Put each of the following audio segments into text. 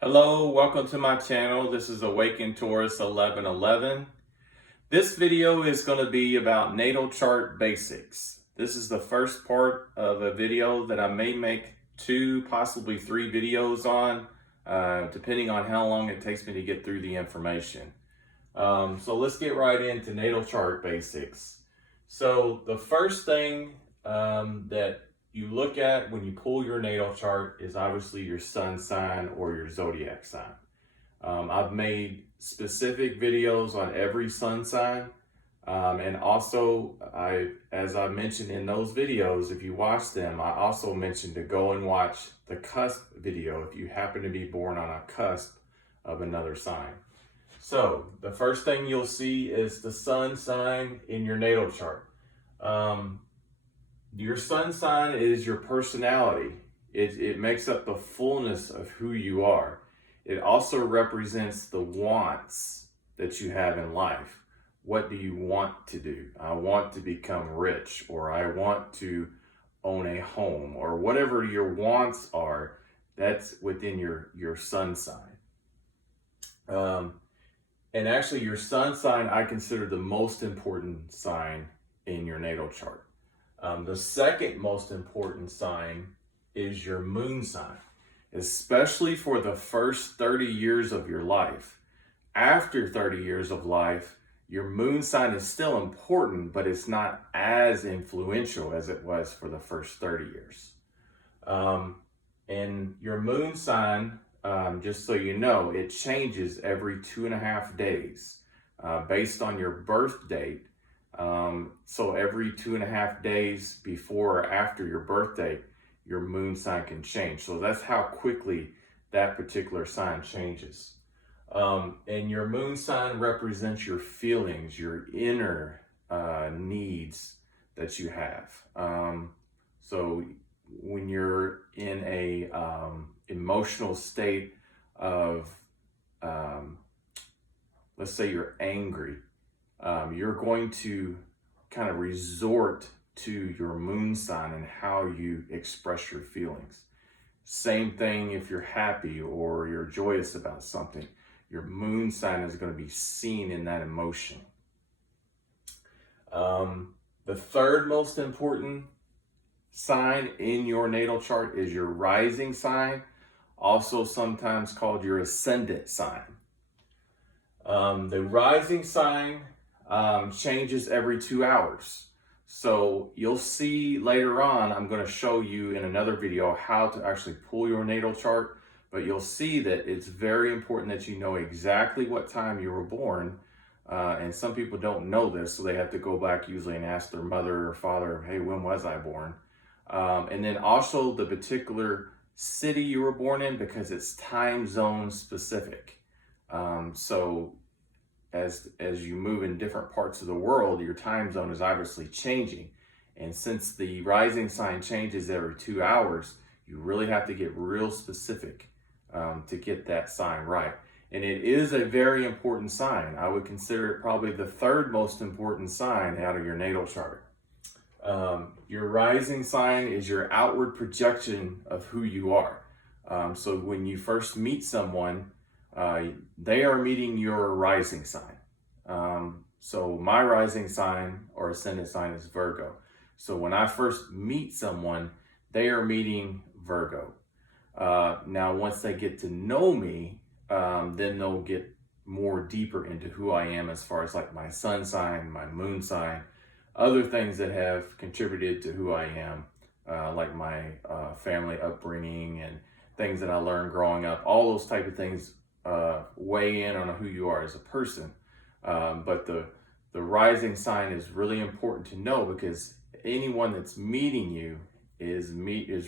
Hello, welcome to my channel. This is Awakened Taurus 1111. This video is going to be about natal chart basics. This is the first part of a video that I may make 2, possibly 3 videos on, depending on how long it takes me to get through the information. So let's get right into natal chart basics. So the first thing that you look at when you pull your natal chart is obviously your sun sign or your zodiac sign. I've made specific videos on every sun sign, and also as I mentioned in those videos, if you watch them, I also mentioned to go and watch the cusp video if you happen to be born on a cusp of another sign. So the first thing you'll see is the sun sign in your natal chart. Your sun sign is your personality. It makes up the fullness of who you are. It also represents the wants that you have in life. What do you want to do? I want to become rich, or I want to own a home, or whatever your wants are, that's within your sun sign. And actually your sun sign, I consider the most important sign in your natal chart. The second most important sign is your moon sign, especially for the first 30 years of your life. After 30 years of life, your moon sign is still important, but it's not as influential as it was for the first 30 years. And your moon sign, just so you know, it changes every 2.5 days based on your birth date. So every 2.5 days before or after your birthday, your moon sign can change. So that's how quickly that particular sign changes. And your moon sign represents your feelings, your inner needs that you have. So when you're in a emotional state of, let's say you're angry, you're going to kind of resort to your moon sign and how you express your feelings. Same thing if you're happy or you're joyous about something. Your moon sign is going to be seen in that emotion. The third most important sign in your natal chart is your rising sign, also sometimes called your ascendant sign. The rising sign changes every 2 hours. So you'll see later on, I'm going to show you in another video how to actually pull your natal chart, but you'll see that it's very important that you know exactly what time you were born. And some people don't know this, so they have to go back usually and ask their mother or father, hey, when was I born? And then also the particular city you were born in, because it's time zone specific. So as you move in different parts of the world, your time zone is obviously changing. And since the rising sign changes every 2 hours, you really have to get real specific to get that sign right. And it is a very important sign. I would consider it probably the third most important sign out of your natal chart. Your rising sign is your outward projection of who you are. So when you first meet someone, they are meeting your rising sign. So my rising sign or ascendant sign is Virgo. So when I first meet someone, they are meeting Virgo. Now, once they get to know me, then they'll get more deeper into who I am as far as like my sun sign, my moon sign, other things that have contributed to who I am, like my family upbringing and things that I learned growing up. All those type of things weigh in on who you are as a person. But the rising sign is really important to know, because anyone that's meeting you is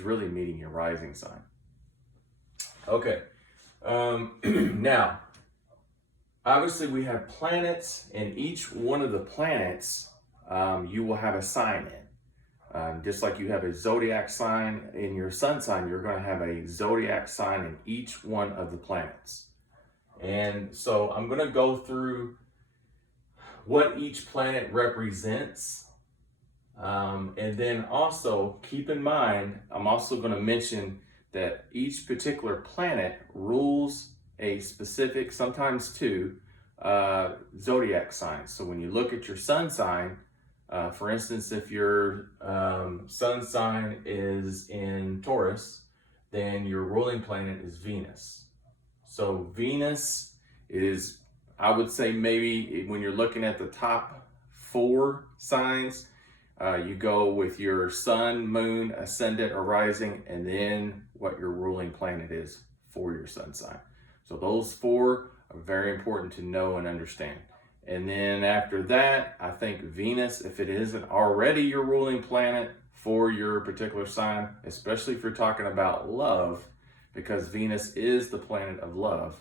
really meeting your rising sign. Okay. Now, obviously we have planets, and each one of the planets you will have a sign in. Just like you have a zodiac sign in your sun sign, you're going to have a zodiac sign in each one of the planets. And so I'm going to go through what each planet represents. And then also keep in mind, I'm also going to mention that each particular planet rules a specific, sometimes two, zodiac signs. So when you look at your sun sign, for instance, if your sun sign is in Taurus, then your ruling planet is Venus. So Venus is, I would say, maybe when you're looking at the top 4 signs, you go with your sun, moon, ascendant, or rising, and then what your ruling planet is for your sun sign. So those 4 are very important to know and understand. And then after that, I think Venus, if it isn't already your ruling planet for your particular sign, especially if you're talking about love, because Venus is the planet of love,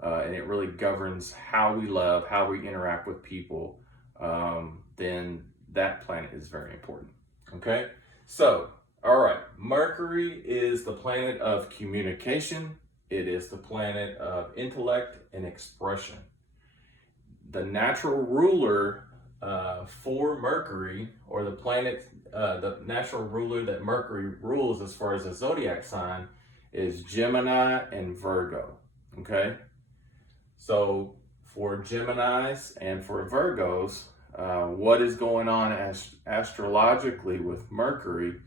and it really governs how we love, how we interact with people, then that planet is very important. Okay? So, all right, Mercury is the planet of communication. It is the planet of intellect and expression. The natural ruler for Mercury, or the planet, the natural ruler that Mercury rules as far as a zodiac sign, is Gemini and Virgo. Okay? So for Geminis and for Virgos, what is going on astrologically with Mercury,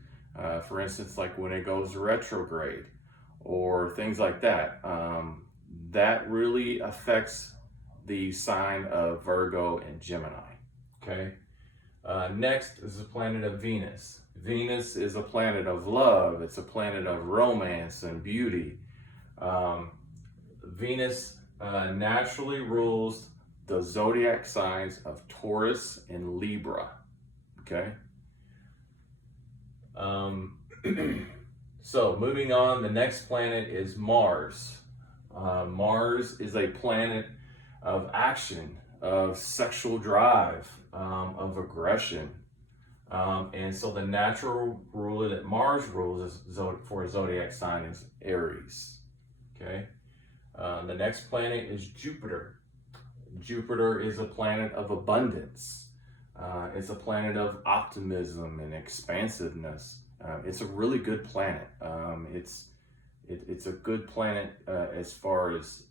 for instance, like when it goes retrograde or things like that, that really affects the sign of Virgo and Gemini. Okay. Next is the planet of Venus. Venus is a planet of love. It's a planet of romance and beauty. Venus naturally rules the zodiac signs of Taurus and Libra. Okay. So moving on, the next planet is Mars. Mars is a planet of action, of sexual drive, of aggression. And so the natural ruler that Mars rules for a zodiac sign is Aries. Okay. The next planet is Jupiter. Jupiter is a planet of abundance. It's a planet of optimism and expansiveness. It's a really good planet. It's a good planet as far as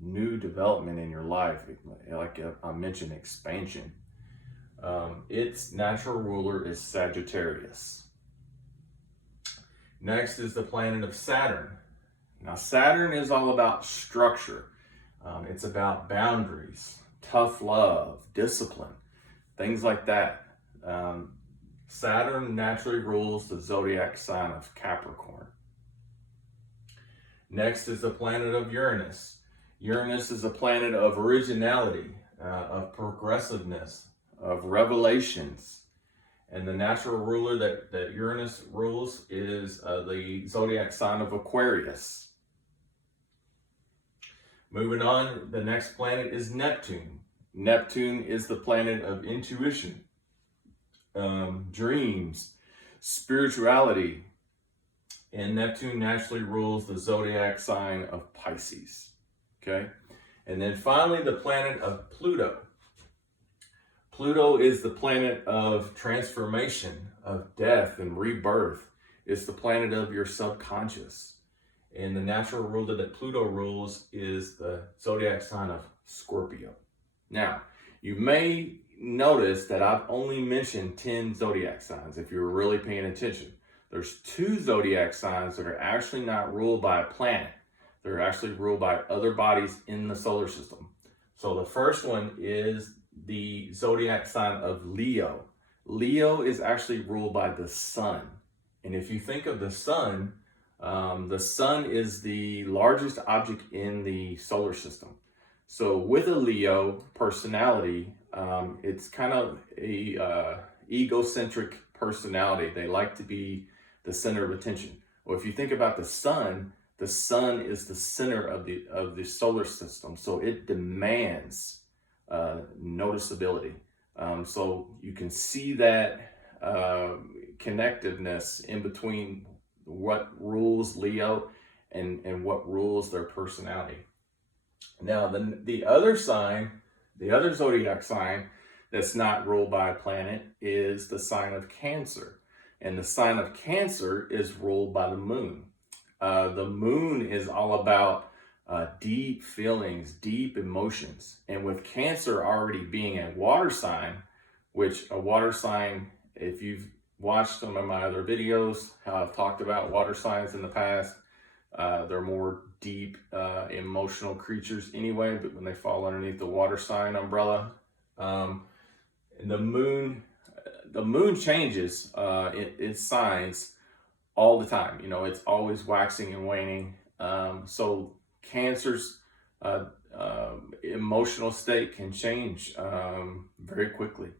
new development in your life, like I mentioned, expansion. Its natural ruler is Sagittarius. Next is the planet of Saturn. Now, Saturn is all about structure. It's about boundaries, tough love, discipline, things like that. Saturn naturally rules the zodiac sign of Capricorn. Next is the planet of Uranus. Uranus is a planet of originality, of progressiveness, of revelations. And the natural ruler that Uranus rules is the zodiac sign of Aquarius. Moving on, the next planet is Neptune. Neptune is the planet of intuition, dreams, spirituality, and Neptune naturally rules the zodiac sign of Pisces. Okay? And then finally, the planet of Pluto. Pluto is the planet of transformation, of death and rebirth. It's the planet of your subconscious. And the natural ruler that Pluto rules is the zodiac sign of Scorpio. Now, you may notice that I've only mentioned 10 zodiac signs if you're really paying attention. There's 2 zodiac signs that are actually not ruled by a planet. They're actually ruled by other bodies in the solar system. So the first one is the zodiac sign of Leo. Leo is actually ruled by the sun. And if you think of the sun is the largest object in the solar system. So with a Leo personality, it's kind of a egocentric personality. They like to be the center of attention. Well, if you think about the sun is the center of the solar system. So it demands noticeability. So you can see that connectiveness in between what rules Leo and what rules their personality. Now, the other zodiac sign that's not ruled by a planet is the sign of Cancer. And the sign of Cancer is ruled by the moon. The moon is all about deep feelings, deep emotions. And with Cancer already being a water sign, which a water sign, if you've watched some of my other videos, how I've talked about water signs in the past, they're more deep, emotional creatures anyway, but when they fall underneath the water sign umbrella, and the moon changes its signs all the time. You know, it's always waxing and waning. So Cancer's emotional state can change very quickly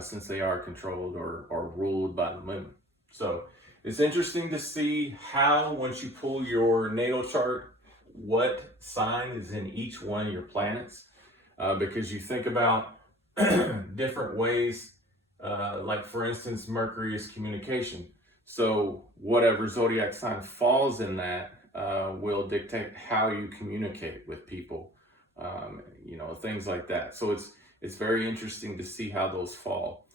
since they are controlled or ruled by the moon. So it's interesting to see how, once you pull your natal chart, what sign is in each one of your planets, because you think about different ways, like for instance, Mercury is communication. So whatever zodiac sign falls in that will dictate how you communicate with people, you know, things like that. So it's very interesting to see how those fall.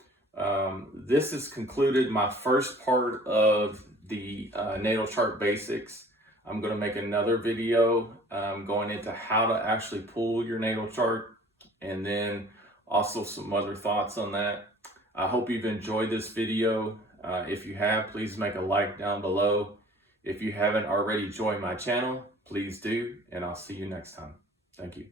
This has concluded my first part of the natal chart basics. I'm going to make another video going into how to actually pull your natal chart, and then also some other thoughts on that. I hope you've enjoyed this video. If you have, please make a like down below. If you haven't already joined my channel, please do, and I'll see you next time. Thank you.